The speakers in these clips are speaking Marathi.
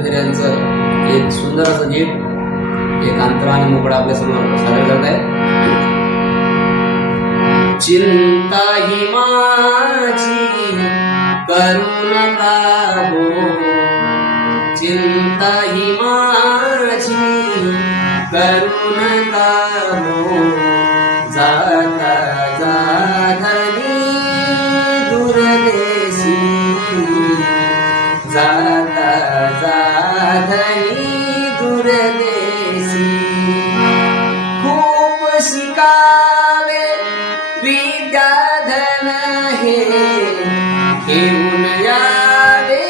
खांडेकर यांचं एक सुंदर असं गीत एक अंतरा आणि मोकळा आपल्या समोर सादर करत आहे. चिंता ही माझी करू नका हो, चिंता ही माझी करू नका हो, जाता जाधनी दूरदेशी, जाता जाधनी दूरदेशी. खूप शिकावे विद्याधन हे, घेऊन यावे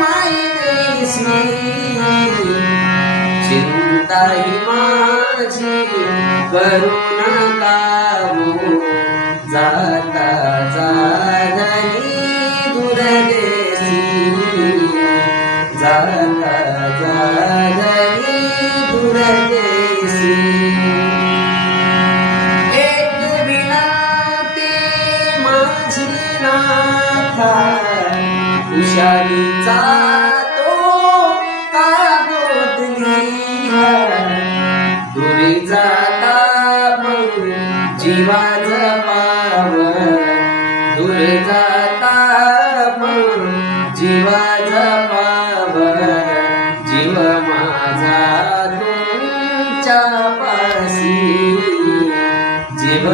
मायदेशी. चिंता ही माझी करू नका हो, जाता जाधनी दूरदेशी, जाता जाधनी दूरदेशी. एक विनंती माझी नाथा, उशालीचा तो कागोदली, दुरी जाता मग जीवा जपावर, दुरी जाता मग जीवा जपावर, जीव माझा तुमच्या पाशी, जीव